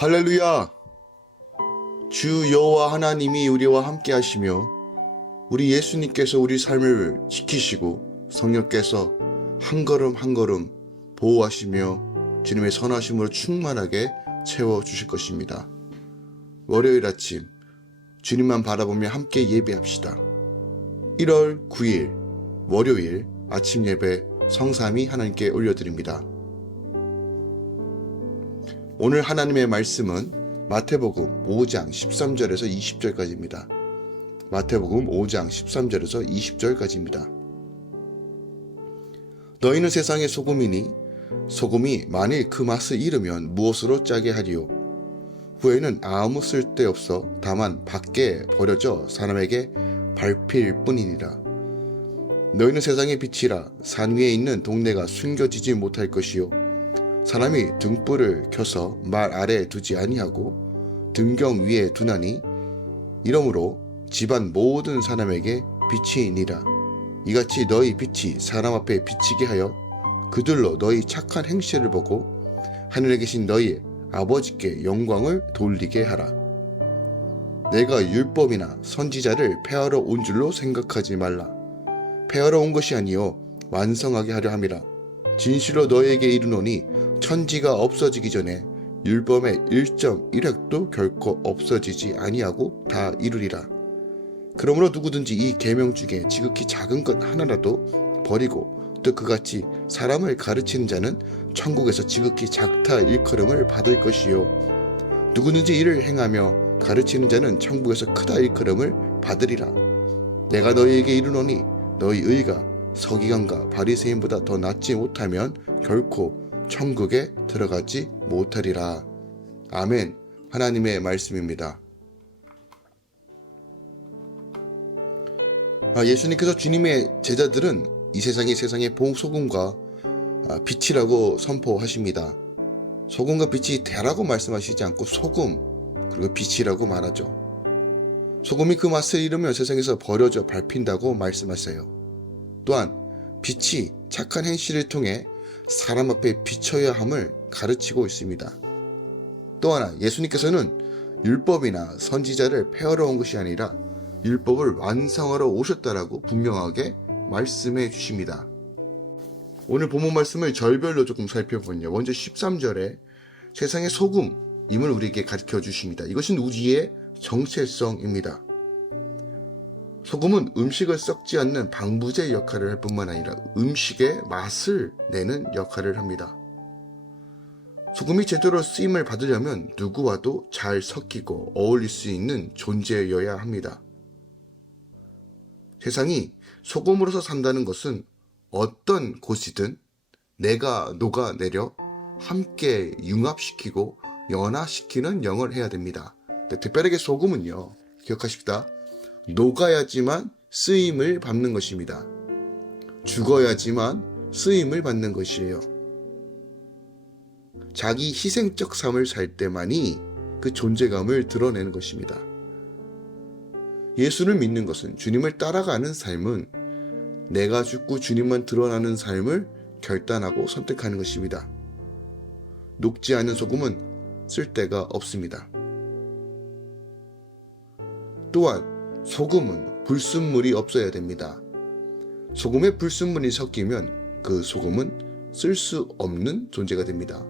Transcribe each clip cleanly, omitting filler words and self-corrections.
할렐루야! 주 여호와 하나님이 우리와 함께 하시며 우리 예수님께서 우리 삶을 지키시고 성령께서 한 걸음 한 걸음 보호하시며 주님의 선하심으로 충만하게 채워주실 것입니다. 월요일 아침 주님만 바라보며 함께 예배합시다. 1월 9일 월요일 아침 예배 성삼위 하나님께 올려드립니다. 오늘 하나님의 말씀은 마태복음 5장 13절에서 20절까지입니다. 마태복음 5장 13절에서 20절까지입니다. 너희는 세상의 소금이니 소금이 만일 그 맛을 잃으면 무엇으로 짜게 하리요? 후에는 아무 쓸데없어 다만 밖에 버려져 사람에게 밟힐 뿐이니라. 너희는 세상의 빛이라. 산 위에 있는 동네가 숨겨지지 못할 것이요 사람이 등불을 켜서 말 아래에 두지 아니하고 등경 위에 두나니 이러므로 집안 모든 사람에게 빛이니라. 이같이 너희 빛이 사람 앞에 비치게 하여 그들로 너희 착한 행실을 보고 하늘에 계신 너희 아버지께 영광을 돌리게 하라. 내가 율법이나 선지자를 폐하러 온 줄로 생각하지 말라. 폐하러 온 것이 아니요 완성하게 하려 함이라. 진실로 너희에게 이르노니 천지가 없어지기 전에 율법의 1.1획도 결코 없어지지 아니하고 다 이루리라. 그러므로 누구든지 이 계명 중에 지극히 작은 것 하나라도 버리고 또 그같이 사람을 가르치는 자는 천국에서 지극히 작다 일컬음을 받을 것이요 누구든지 이를 행하며 가르치는 자는 천국에서 크다 일컬음을 받으리라. 내가 너희에게 이르노니 너희 의가 서기관과 바리새인보다 더 낫지 못하면 결코 천국에 들어가지 못하리라. 아멘. 하나님의 말씀입니다. 예수님께서 주님의 제자들은 이 세상의 소금과 빛이라고 선포하십니다. 소금과 빛이 대라고 말씀하시지 않고 소금 그리고 빛이라고 말하죠. 소금이 그 맛을 잃으면 세상에서 버려져 밟힌다고 말씀하세요. 또한 빛이 착한 행실을 통해 사람 앞에 비춰야 함을 가르치고 있습니다. 또 하나 예수님께서는 율법이나 선지자를 폐하러 온 것이 아니라 율법을 완성하러 오셨다라고 분명하게 말씀해 주십니다. 오늘 본문 말씀을 절별로 조금 살펴보면요. 먼저 13절에 세상의 소금임을 우리에게 가르쳐 주십니다. 이것은 우리의 정체성입니다. 소금은 음식을 썩지 않는 방부제 역할을 할 뿐만 아니라 음식의 맛을 내는 역할을 합니다. 소금이 제대로 쓰임을 받으려면 누구와도 잘 섞이고 어울릴 수 있는 존재여야 합니다. 세상이 소금으로서 산다는 것은 어떤 곳이든 내가 녹아내려 함께 융합시키고 연화시키는 영을 해야 됩니다. 특별하게 소금은요, 기억하십시다. 녹아야지만 쓰임을 받는 것입니다. 죽어야지만 쓰임을 받는 것이에요. 자기 희생적 삶을 살 때만이 그 존재감을 드러내는 것입니다. 예수를 믿는 것은 주님을 따라가는 삶은 내가 죽고 주님만 드러나는 삶을 결단하고 선택하는 것입니다. 녹지 않은 소금은 쓸데가 없습니다. 또한 소금은 불순물이 없어야 됩니다. 소금에 불순물이 섞이면 그 소금은 쓸 수 없는 존재가 됩니다.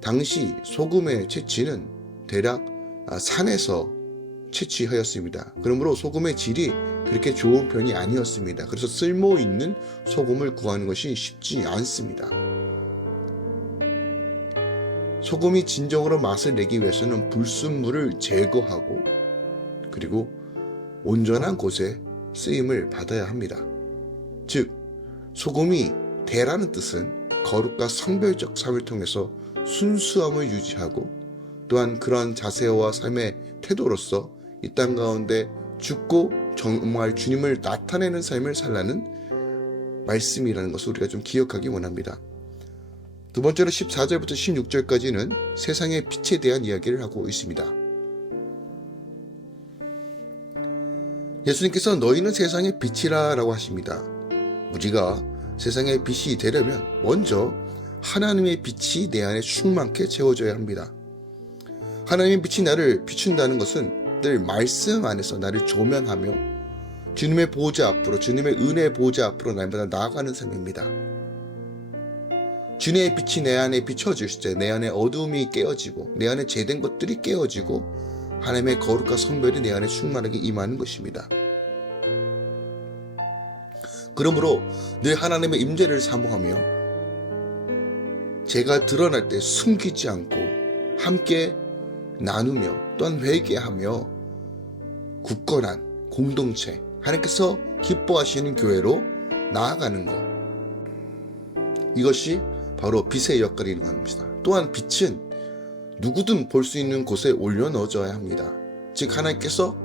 당시 소금의 채취는 대략 산에서 채취하였습니다. 그러므로 소금의 질이 그렇게 좋은 편이 아니었습니다. 그래서 쓸모있는 소금을 구하는 것이 쉽지 않습니다. 소금이 진정으로 맛을 내기 위해서는 불순물을 제거하고 그리고 온전한 곳에 쓰임을 받아야 합니다. 즉 소금이 대라는 뜻은 거룩과 성별적 삶을 통해서 순수함을 유지하고 또한 그러한 자세와 삶의 태도로서 이 땅 가운데 죽고 정말 주님을 나타내는 삶을 살라는 말씀이라는 것을 우리가 좀 기억하기 원합니다. 두 번째로 14절부터 16절까지는 세상의 빛에 대한 이야기를 하고 있습니다. 예수님께서 너희는 세상의 빛이라 라고 하십니다. 우리가 세상의 빛이 되려면 먼저 하나님의 빛이 내 안에 충만케 채워져야 합니다. 하나님의 빛이 나를 비춘다는 것은 늘 말씀 안에서 나를 조명하며 주님의 보좌 앞으로, 주님의 은혜의 보좌 앞으로 날마다 나아가는 삶입니다. 주님의 빛이 내 안에 비춰질 때 내 안에 어두움이 깨어지고 내 안에 죄된 것들이 깨어지고 하나님의 거룩과 성별이 내 안에 충만하게 임하는 것입니다. 그러므로 늘 하나님의 임재를 사모하며 죄가 드러날 때 숨기지 않고 함께 나누며 또한 회개하며 굳건한 공동체, 하나님께서 기뻐하시는 교회로 나아가는 것, 이것이 바로 빛의 역할이 합니다. 또한 빛은 누구든 볼 수 있는 곳에 올려넣어져야 합니다. 즉 하나님께서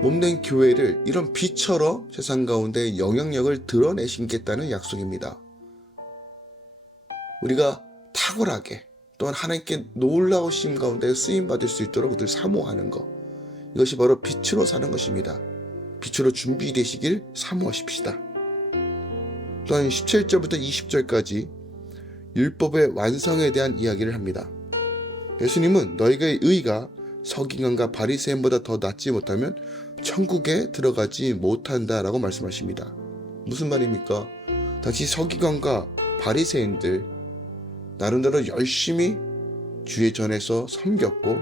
몸된 교회를 이런 빛처럼 세상 가운데 영향력을 드러내시겠다는 약속입니다. 우리가 탁월하게 또한 하나님께 놀라우심 가운데 쓰임받을 수 있도록 늘 사모하는 것, 이것이 바로 빛으로 사는 것입니다. 빛으로 준비되시길 사모하십시다. 또한 17절부터 20절까지 율법의 완성에 대한 이야기를 합니다. 예수님은 너희의 의가 서기관과 바리새인보다 더 낫지 못하면 천국에 들어가지 못한다라고 말씀하십니다. 무슨 말입니까? 당시 서기관과 바리새인들 나름대로 열심히 주의 전에서 섬겼고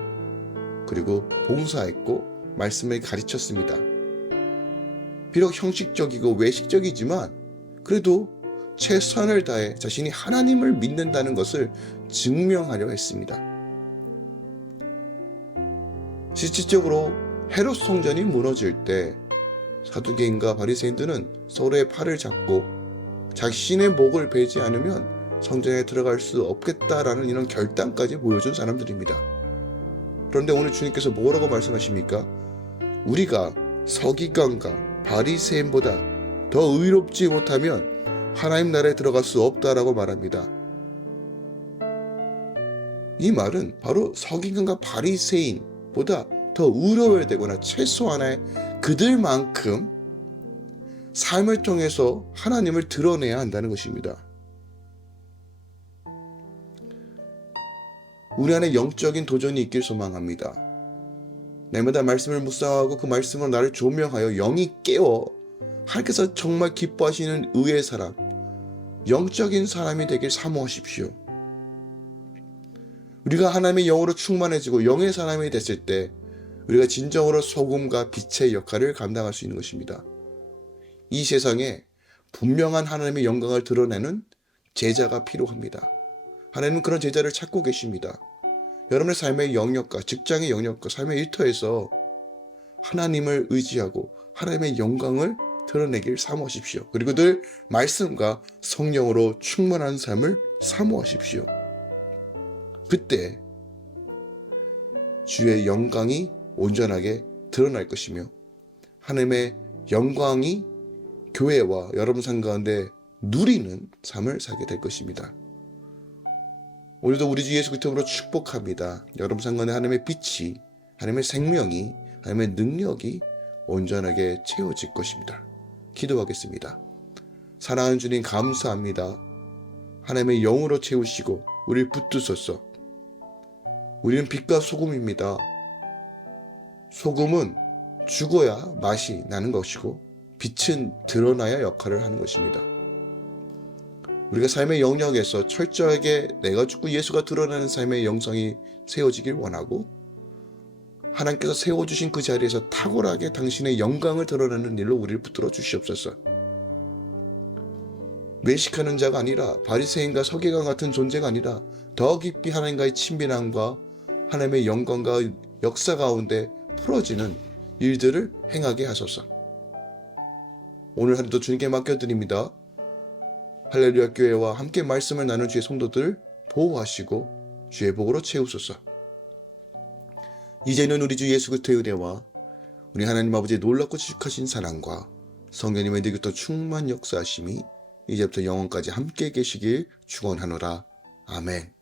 그리고 봉사했고 말씀을 가르쳤습니다. 비록 형식적이고 외식적이지만 그래도 최선을 다해 자신이 하나님을 믿는다는 것을 증명하려 했습니다. 실질적으로 헤롯 성전이 무너질 때 사두개인과 바리새인들은 서로의 팔을 잡고 자신의 목을 베지 않으면 성전에 들어갈 수 없겠다라는 이런 결단까지 보여준 사람들입니다. 그런데 오늘 주님께서 뭐라고 말씀하십니까? 우리가 서기관과 바리새인보다 더 의롭지 못하면 하나님 나라에 들어갈 수 없다라고 말합니다. 이 말은 바로 서기관과 바리새인보다 더 의로워야 되거나 최소한의 그들만큼 삶을 통해서 하나님을 드러내야 한다는 것입니다. 우리 안에 영적인 도전이 있길 소망합니다. 날마다 말씀을 묵상하고 그 말씀으로 나를 조명하여 영이 깨어 하나님께서 정말 기뻐하시는 의의 사람, 영적인 사람이 되길 사모하십시오. 우리가 하나님의 영으로 충만해지고 영의 사람이 됐을 때 우리가 진정으로 소금과 빛의 역할을 감당할 수 있는 것입니다. 이 세상에 분명한 하나님의 영광을 드러내는 제자가 필요합니다. 하나님은 그런 제자를 찾고 계십니다. 여러분의 삶의 영역과 직장의 영역과 삶의 일터에서 하나님을 의지하고 하나님의 영광을 드러내길 사모하십시오. 그리고 늘 말씀과 성령으로 충만한 삶을 사모하십시오. 그때 주의 영광이 온전하게 드러날 것이며 하나님의 영광이 교회와 여러분 삶 가운데 누리는 삶을 살게 될 것입니다. 오늘도 우리 주 예수 그리스도로 축복합니다. 여러분 삶 가운데 하나님의 빛이, 하나님의 생명이, 하나님의 능력이 온전하게 채워질 것입니다. 기도하겠습니다. 사랑하는 주님 감사합니다. 하나님의 영으로 채우시고 우리를 붙드소서. 우리는 빛과 소금입니다. 소금은 죽어야 맛이 나는 것이고 빛은 드러나야 역할을 하는 것입니다. 우리가 삶의 영역에서 철저하게 내가 죽고 예수가 드러나는 삶의 영성이 세워지길 원하고 하나님께서 세워주신 그 자리에서 탁월하게 당신의 영광을 드러내는 일로 우리를 붙들어 주시옵소서. 외식하는 자가 아니라 바리새인과 서기관 같은 존재가 아니라 더 깊이 하나님과의 친밀함과 하나님의 영광과 역사 가운데 풀어지는 일들을 행하게 하소서. 오늘 하루도 주님께 맡겨드립니다. 할렐루야 교회와 함께 말씀을 나눈 주의 성도들 보호하시고 주의 복으로 채우소서. 이제는 우리 주 예수 그리스도의 은혜와 우리 하나님 아버지의 놀랍고 지극하신 사랑과 성령님의 내게부터 충만 역사하심이 이제부터 영원까지 함께 계시길 축원하노라. 아멘.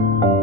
니다